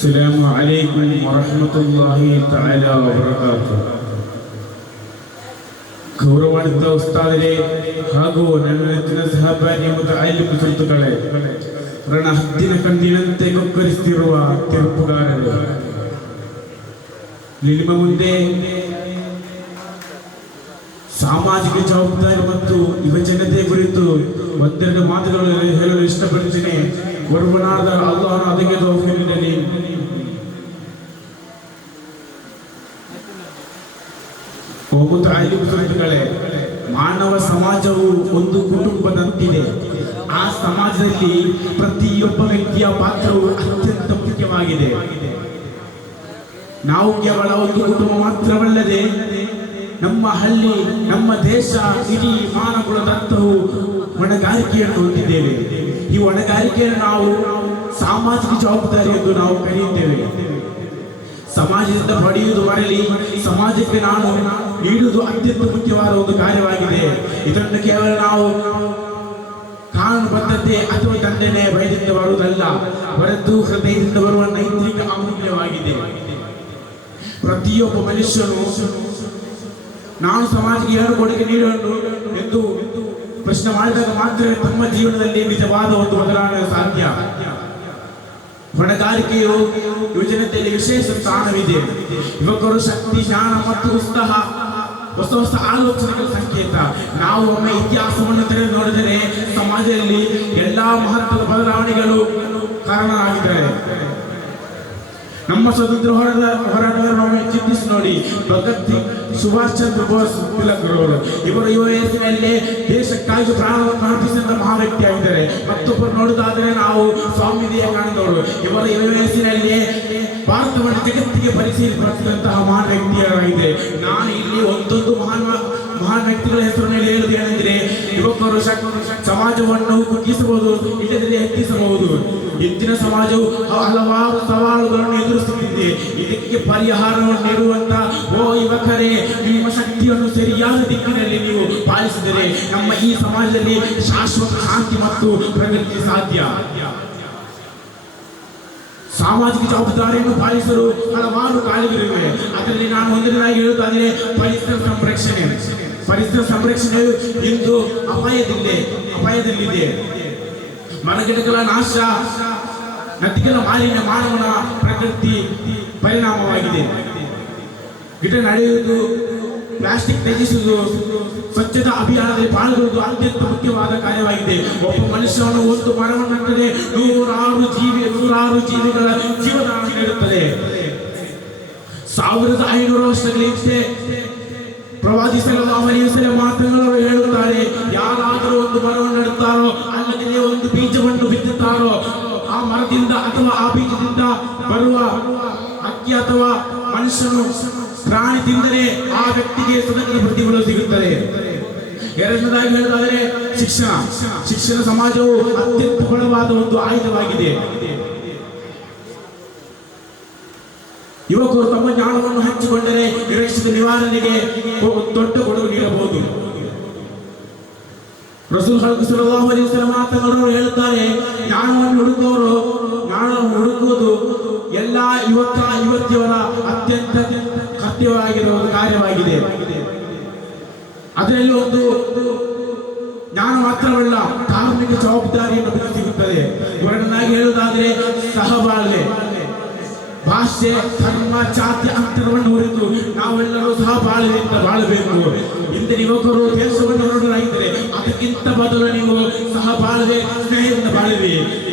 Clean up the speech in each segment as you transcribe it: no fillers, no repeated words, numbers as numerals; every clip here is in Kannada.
السلام عليكم ورحمة الله تعالى وبركاته. ಗೌರವಾನ್ವಿತ ಉಸ್ತಾದರೇ ಹಾಗೂ ನನ್ನ ನೆಚ್ಚಿನ ಸಹಪಾಠಿ ಮತ್ತು ಆಯ್ಲಿಕ ಸುತ್ತುಗಳೇ, ರಣ ಹದ್ದಿನ ಕಂದಿನಂತೆ ಕೊಕ್ಕರಿಸುತ್ತಿರುವ ತೀರ್ಪುಗಾರರು, ನಿಮ್ಮ ಮುಂದೆ ಸಾಮಾಜಿಕ ಜವಾಬ್ದಾರಿ ಮತ್ತು ಯುವಜನತೆ ಕುರಿತು ಒಂದೆರಡು ಮಾತುಗಳು ಹೇಳಲು ಇಷ್ಟಪಡುತ್ತೇನೆ. ಒಬ್ಬನಾದ ಅಲ್ಲಾಹನು ಅದಕ್ಕೆ ತೌಫೀಕ್ ನೀಡಲಿ. ಮಾನವ ಸಮಾಜವು ಒಂದು ಕುಟುಂಬದಂತಿದೆ. ಆ ಸಮಾಜದಲ್ಲಿ ಪ್ರತಿಯೊಬ್ಬ ವ್ಯಕ್ತಿಯ ಪಾತ್ರವು ಅತ್ಯಂತ ಮುಖ್ಯವಾಗಿದೆ. ನಾವು ಕೇವಲ ಒಂದು ಕುಟುಂಬ ಮಾತ್ರವಲ್ಲದೆ ನಮ್ಮ ಹಳ್ಳಿ, ನಮ್ಮ ದೇಶ, ಇಡೀ ಮಾನವಕುಲದಂತಹು ಹೊಣೆಗಾರಿಕೆಯನ್ನು ಹೊಂದಿದ್ದೇವೆ. ಈ ಹೊಣೆಗಾರಿಕೆಯನ್ನು ನಾವು ಸಾಮಾಜಿಕ ಜವಾಬ್ದಾರಿ ಎಂದು ನಾವು ಕರೆಯುತ್ತೇವೆ. ಸಮಾಜದಿಂದ ಪಡೆಯುವುದು ಬರಲಿ, ಸಮಾಜಕ್ಕೆ ನಾನು ನೀಡುವುದು ಅತ್ಯಂತ ಮುಖ್ಯವಾದ ಒಂದು ಕಾರ್ಯವಾಗಿದೆ. ಇದನ್ನು ಕೇವಲ ನಾವು ಕಾನೂನುಬದ್ಧತೆ ಅಥವಾ ದಂಡನೆ ಭಯದಿಂದ ಬರುವುದಲ್ಲ, ಹೊರತು ಹೃದಯದಿಂದ ಬರುವ ನೈತಿಕ ಅಮೂಲ್ಯವಾಗಿದೆ. ಪ್ರತಿಯೊಬ್ಬ ಮನುಷ್ಯನು ನಾನು ಸಮಾಜಕ್ಕೆ ಏನು ಕೊಡುಗೆ ನೀಡಲು ಎಂದು ಪ್ರಶ್ನೆ ಮಾಡಿದಾಗ ಮಾತ್ರ ತಮ್ಮ ಜೀವನದಲ್ಲಿ ನಿಜವಾದ ಒಂದು ಬದಲಾವಣೆ ಸಾಧ್ಯ. ಹೊಣೆಗಾರಿಕೆಯು ಯುವಜನತೆಯಲ್ಲಿ ವಿಶೇಷ ಸ್ಥಾನವಿದೆ. ಯುವಕರು ಶಕ್ತಿ, ಜ್ಞಾನ ಮತ್ತು ಉತ್ಸಾಹ, ಹೊಸ ಹೊಸ ಆಲೋಚನೆಗಳ ಸಂಕೇತ. ನಾವು ಒಮ್ಮೆ ಇತಿಹಾಸವನ್ನು ತೆರೆದು ನೋಡಿದರೆ ಸಮಾಜದಲ್ಲಿ ಎಲ್ಲಾ ಮಹತ್ವದ ಬದಲಾವಣೆಗಳು ಕಾರಣವಾಗಿದ್ದಾರೆ. ನಮ್ಮ ಸ್ವತಂತ್ರ ಹೋರಾಟಗಾರರನ್ನು ಚಿಂತಿಸಿ ನೋಡಿ. ಭಗತ್ ಸಿಂಗ್, ಸುಭಾಷ್ ಚಂದ್ರ ಬೋಸ್, ತಿಲಕ್ರವರು ಇವರು ಯುವ ವಯಸ್ಸಿನಲ್ಲೇ ದೇಶಕ್ಕಾಗಿ ಪ್ರಾಣವನ್ನು ಅರ್ಪಿಸಿದ ಮಹಾ ವ್ಯಕ್ತಿಯಾಗಿದ್ದಾರೆ. ಮತ್ತೊಬ್ಬರು ನೋಡುವುದಾದರೆ ನಾವು ಸ್ವಾಮಿ ವಿವೇಕಾನಂದವರು. ಇವರ ಯುವ ವಯಸ್ಸಿನಲ್ಲೇ ಭಾರತವನ್ನು ಜಗತ್ತಿಗೆ ಪರಿಶೀಲಿಸಿದಂತಹ ಮಹಾನ್ ವ್ಯಕ್ತಿಯಾಗಿದೆ. ನಾನು ಇಲ್ಲಿ ಒಂದೊಂದು ಮಹಾನ್ ವ್ಯಕ್ತಿಗಳ ಹೆಸರನ್ನು ಹೇಳುವುದು ಏನೆಂದರೆ, ಯುವಕರು ಸಮಾಜವನ್ನು ಕುಗ್ಗಿಸಬಹುದು, ಇಲ್ಲದ್ರೆ ಹೆಚ್ಚಿಸಬಹುದು. ಇಂದಿನ ಸಮಾಜವು ಹಲವಾರು ಸವಾಲುಗಳನ್ನು ಎದುರಿಸುತ್ತಿದೆ. ಇದಕ್ಕೆ ಪರಿಹಾರವನ್ನು ನೀಡುವಂತ ಓ ಯುವಕರೇ, ನಿಮ್ಮ ಶಕ್ತಿಯನ್ನು ಸರಿಯಾದ ದಿಕ್ಕಿನಲ್ಲಿ ನೀವು ಪಾಲಿಸಿದರೆ ನಮ್ಮ ಈ ಸಮಾಜದಲ್ಲಿ ಶಾಶ್ವತ ಶಾಂತಿ ಮತ್ತು ಪ್ರಗತಿ ಸಾಧ್ಯ. ಸಾಮಾಜಿಕ ಜವಾಬ್ದಾರಿಯನ್ನು ಪಾಲಿಸಲು ಹಲವಾರು ಕಾರಣಗಳಿವೆ. ಅದರಲ್ಲಿ ನಾನು ಒಂದನೇದಾಗಿ ಹೇಳುವುದಾದರೆ ಪರಿಸರ ಸಂರಕ್ಷಣೆ. ಪರಿಸರ ಸಂರಕ್ಷಣೆಯು ಇಂದು ಅಪಾಯದಲ್ಲಿದೆ. ಮರಗಿಡಗಳ ನಾಶ, ನದಿಗಳ ಮಾಲಿನ್ಯ ಮಾನವನ ಪ್ರಕೃತಿ ಪರಿಣಾಮವಾಗಿದೆ. ಗಿಡ ನಡೆಯುವುದು, ಪ್ಲಾಸ್ಟಿಕ್ ತ್ಯಜಿಸುವುದು, ಸ್ವಚ್ಛತಾ ಅಭಿಯಾನದಲ್ಲಿ ಪಾಲ್ಗೊಳ್ಳುವುದು ಅತ್ಯಂತ ಮುಖ್ಯವಾದ ಕಾರ್ಯವಾಗಿದೆ. ಒಬ್ಬ ಮನುಷ್ಯನು ಒಂದು ಮರವನ್ನು ನೆಟ್ಟರೆ ನೂರಾರು ಜೀವಿಗಳ ಜೀವದಾನ ನೀಡುತ್ತದೆ. 1500 ವರ್ಷಗಳ ಹಿಂದೆ ಪ್ರವಾದಿ ಸಲ್ಲಲ್ಲಾಹು ಅಲೈಹಿ ವಸಲ್ಲಂ ಮಾತುಗಳು ಹೇಳುತ್ತಾರೆ, ಯಾರಾದರೂ ಒಂದು ಮರವನ್ನು ನೆಡುತ್ತಾರೋ ಅಲ್ಲದೆ ಒಂದು ಬೀಜವನ್ನು ಬಿತ್ತುತ್ತಾರೋ, ಆ ಮರದಿಂದ ಅಥವಾ ಆ ಬೀಜದಿಂದ ಬರುವ ಅಕ್ಕಿ ಅಥವಾ ಮನುಷ್ಯನು ಪ್ರಾಣಿ ತಿಂದರೆ ಆ ವ್ಯಕ್ತಿಗೆ ಸ್ವತಂತ್ರ ಪ್ರತಿಫಲ ಸಿಗುತ್ತದೆ. ಎರಡನೇದಾಗಿ ಹೇಳುವುದಾದರೆ ಶಿಕ್ಷಣ ಸಮಾಜವು ಅತ್ಯಂತ ಬಲವಾದ ಒಂದು ಆಯುಧವಾಗಿದೆ. ಯುವಕರು ತಮ್ಮ ಜ್ಞಾನವನ್ನು ಹಂಚಿಕೊಂಡರೆ ನಿರೀಕ್ಷಿತ ನಿವಾರಣೆಗೆ ದೊಡ್ಡ ಕೊಡುಗೆ ನೀಡಬಹುದು. ರಸೂಲ್ ಸಲ್ಲಲ್ಲಾಹು ಅಲೈಹಿ ವಸಲ್ಲಂ ಮಾತುಗಳು ಹೇಳುತ್ತಾರೆ, ಜ್ಞಾನವನ್ನು ಹುಡುಕುವುದು ಎಲ್ಲಾ ಯುವತಿಯವರ ಅತ್ಯಂತ ಕರ್ತವ್ಯವಾಗಿರುವ ಕಾರ್ಯವಾಗಿದೆ. ಅದರಲ್ಲಿ ಒಂದು ಜ್ಞಾನ ಮಾತ್ರವಲ್ಲ, ಧಾರ್ಮಿಕ ಜವಾಬ್ದಾರಿಯನ್ನು ಸಿಗುತ್ತದೆ. ಎರಡನ್ನಾಗಿ ಹೇಳುವುದಾದರೆ ಸಹಬಾಳ್ವೆ. ಭಾಷೆ, ಧರ್ಮ, ಜಾತಿ ಅಂತರವನ್ನು ಹೊರತು ನಾವೆಲ್ಲರೂ ಸಹ ಬಾಳಬೇಕು. ಇಂದಿನ ಯುವಕರು ದೇಶವನ್ನು ಹೊರಡಲಾಗಿದ್ದಾರೆ, ಅದಕ್ಕಿಂತ ಮೊದಲು ನೀವು ಸಹ ಬಾಳ್ವೆ, ಸ್ನೇಹದಿಂದ ಬಾಳ್ವೆ.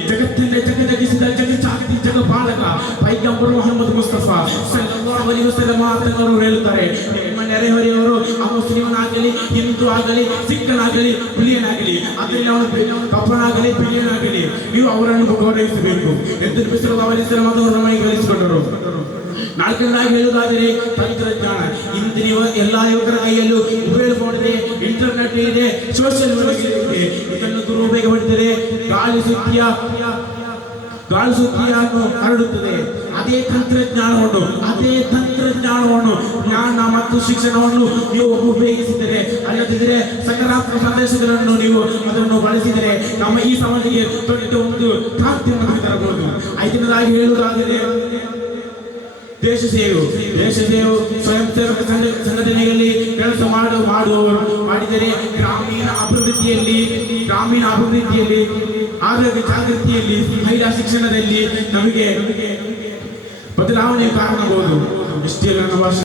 ಜಗತ್ತಿನ ಜಗದಗಿಸಿದ ಜಗಜಾತಿ ಜಗಪಾಲಕ ಪೈಗಂಬರ್ ಮುಹಮ್ಮದ್ ಮುಸ್ತಫಾ ಸಲ್ಲಲ್ಲಾಹು ಅಲೈಹಿ ವಸಲ್ಲಂ ಮಾತುಗಳು ಹೇಳುತ್ತಾರೆ, ನಿಮ್ಮ ನೆರೆಹೊರೆಯವರು ಮುಸ್ಲಿಮನಾಗಲಿ, ಹಿಂದೂ ಆಗಲಿ, ಸಿಖ್ಖನಾಗಲಿ, ಬಿಳಿಯನಾಗಲಿ, ಅದರಲ್ಲಿ ಅವನು ಕಪ್ಪನಾಗಲಿ, ಬಿಳಿಯನಾಗಲಿ, ನೀವು ಅವರನ್ನು ಗೌರವಿಸಬೇಕು ಎಂದು ನಬಿ ಸಲ್ಲಲ್ಲಾಹು ಅಲೈಹಿ ವಸಲ್ಲಂ ನಮಗೆ ಕಲಿಸಿಕೊಂಡರು. ನಾಲ್ಕನೇದಾಗಿ ಹೇಳುವುದಾದರೆ ತಂತ್ರಜ್ಞಾನ. ಇಂದಿನ ಎಲ್ಲಾ ಯುವಕರ ಕೈಯಲ್ಲೂ ಮೊಬೈಲ್ ಫೋನ್ ಇದೆ, ಇಂಟರ್ನೆಟ್ ಇದೆ, ಸೋಷಿಯಲ್ ಮೀಡಿಯಾ ಇದೆ. ಇದನ್ನು ದುರುಪಯೋಗ ಮಾಡಿದರೆ ಗಾಳಿ ಸುದ್ದಿಯ ಗಾಳಿ ಸುದ್ದಿಯನ್ನು ಹರಡುತ್ತದೆ. ಅದೇ ತಂತ್ರಜ್ಞಾನವನ್ನು ಜ್ಞಾನ ಮತ್ತು ಶಿಕ್ಷಣವನ್ನು ನೀವು ಉಪಯೋಗಿಸಿದರೆ, ಅಲ್ಲದಿದ್ದರೆ ಸಕಾರಾತ್ಮಕ ಸಂದೇಶಗಳನ್ನು ನೀವು ಅದನ್ನು ಬಳಸಿದರೆ ನಮ್ಮ ಈ ಸಮಾಜಕ್ಕೆ ದೊಡ್ಡ ಒಂದು ಕ್ರಾಂತಿಯನ್ನು ತರಬಹುದು. ಐದನೇದಾಗಿ ಹೇಳುವುದಾದರೆ ದೇಶ ಸೇವೆ. ಸ್ವಯಂ ಸೇವಕ ಸಂಘಟನೆಯಲ್ಲಿ ಕೆಲಸ ಮಾಡಿದರೆ ಗ್ರಾಮೀಣ ಅಭಿವೃದ್ಧಿಯಲ್ಲಿ, ಆರೋಗ್ಯ ಜಾಗೃತಿಯಲ್ಲಿ, ಮಹಿಳಾ ಶಿಕ್ಷಣದಲ್ಲಿ ನಮಗೆ ಬದಲಾವಣೆ ಕಾಣಬಹುದು. ಇಷ್ಟೇ ನನ್ನ ಭಾಷೆ.